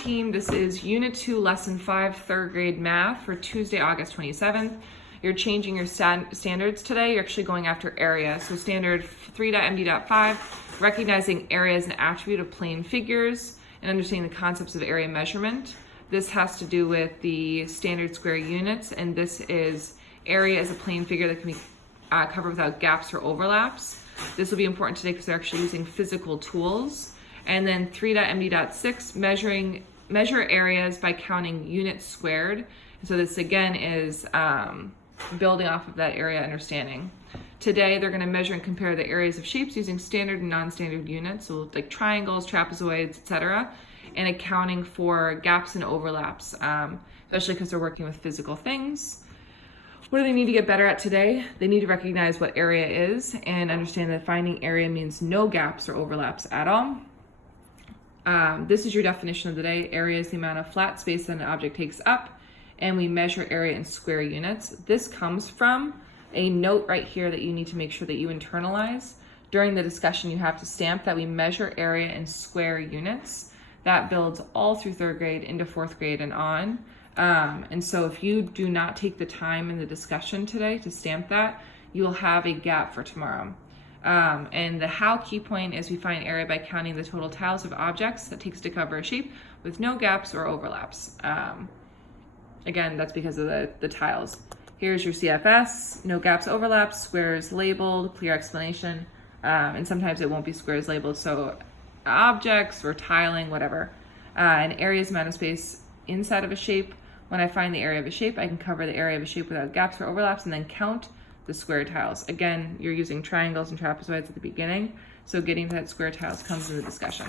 team. This is Unit 2, Lesson 5, 3rd grade math for Tuesday, August 27th. You're changing your standards today. You're actually going after area. So standard 3.md.5, recognizing area as an attribute of plane figures and understanding the concepts of area measurement. This has to do with the standard square units, and this is area as a plane figure that can be covered without gaps or overlaps. This will be important today because they're actually using physical tools. And then 3.md.6, measure areas by counting units squared. And so this again is building off of that area understanding. Today they're going to measure and compare the areas of shapes using standard and non-standard units, so like triangles, trapezoids, etc., and accounting for gaps and overlaps, especially because they're working with physical things. What do they need to get better at today? They need to recognize what area is and understand that finding area means no gaps or overlaps at all. This is your definition of the day. Area is the amount of flat space that an object takes up, and we measure area in square units. This comes from a note right here that you need to make sure that you internalize. During the discussion, you have to stamp that we measure area in square units. That builds all through 3rd grade into 4th grade and on. And so if you do not take the time in the discussion today to stamp that, you will have a gap for tomorrow. And the how key point is we find area by counting the total tiles of objects that takes to cover a shape with no gaps or overlaps. Again, that's because of the tiles. Here's your CFS, no gaps, overlaps, squares labeled, clear explanation, and sometimes it won't be squares labeled, so objects or tiling, whatever. And area is amount of space inside of a shape. When I find the area of a shape, I can cover the area of a shape without gaps or overlaps and then count the square tiles. Again, you're using triangles and trapezoids at the beginning, so getting to that square tiles comes in the discussion.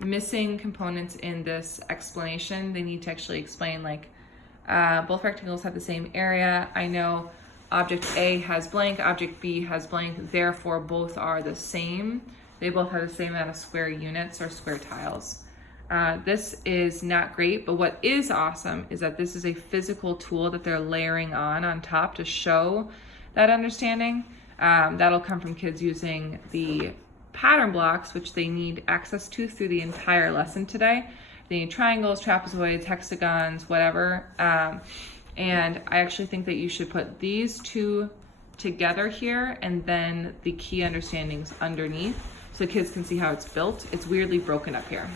Missing components in this explanation, they need to actually explain, like, both rectangles have the same area. I know object A has blank, object B has blank, therefore both are the same. They both have the same amount of square units or square tiles. This is not great, but what is awesome is that this is a physical tool that they're layering on top to show that understanding. That'll come from kids using the pattern blocks, which they need access to through the entire lesson today. They need triangles, trapezoids, hexagons, whatever. And I actually think that you should put these two together here and then the key understandings underneath so kids can see how it's built. It's weirdly broken up here.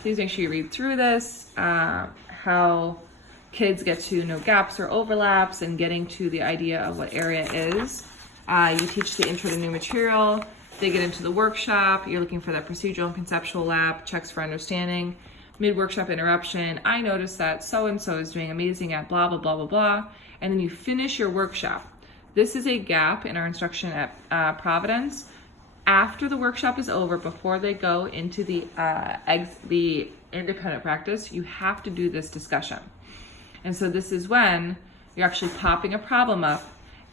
Please make sure you read through this, how kids get to no gaps or overlaps and getting to the idea of what area is. You teach the intro to new material, they get into the workshop, you're looking for that procedural and conceptual lab, checks for understanding, mid-workshop interruption, I noticed that so-and-so is doing amazing at blah, blah, blah, blah, blah, and then you finish your workshop. This is a gap in our instruction at Providence. After the workshop is over, before they go into the independent practice, you have to do this discussion. And so this is when you're actually popping a problem up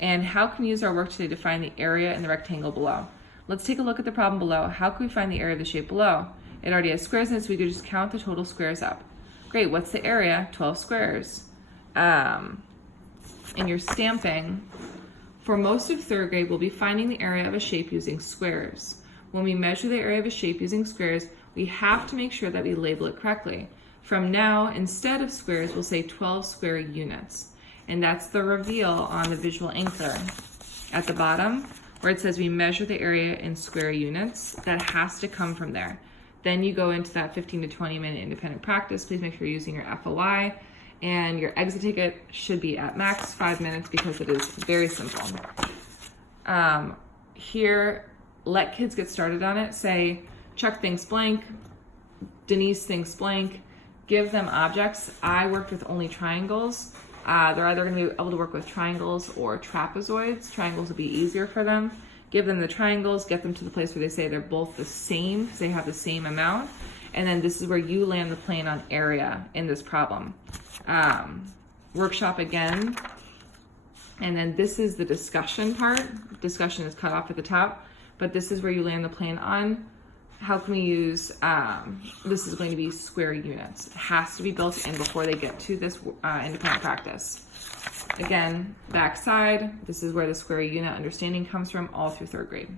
and how can we use our work today to find the area in the rectangle below. Let's take a look at the problem below. How can we find the area of the shape below? It already has squares in it, so we could just count the total squares up. Great, what's the area? 12 squares. And you're stamping. For most of 3rd grade, we'll be finding the area of a shape using squares. When we measure the area of a shape using squares, we have to make sure that we label it correctly. From now, instead of squares, we'll say 12 square units. And that's the reveal on the visual anchor. At the bottom, where it says we measure the area in square units, that has to come from there. Then you go into that 15 to 20 minute independent practice. Please make sure you're using your FOI. And your exit ticket should be at max 5 minutes because it is very simple. Here, let kids get started on it. Say, Chuck thinks blank, Denise thinks blank. Give them objects. I worked with only triangles. They're either going to be able to work with triangles or trapezoids. Triangles will be easier for them. Give them the triangles, get them to the place where they say they're both the same because they have the same amount. And then this is where you land the plane on area in this problem. Workshop again. And then this is the discussion part. Discussion is cut off at the top, but this is where you land the plane on. How can we use, this is going to be square units. It has to be built in before they get to this independent practice. Again, back side, this is where the square unit understanding comes from all through third grade.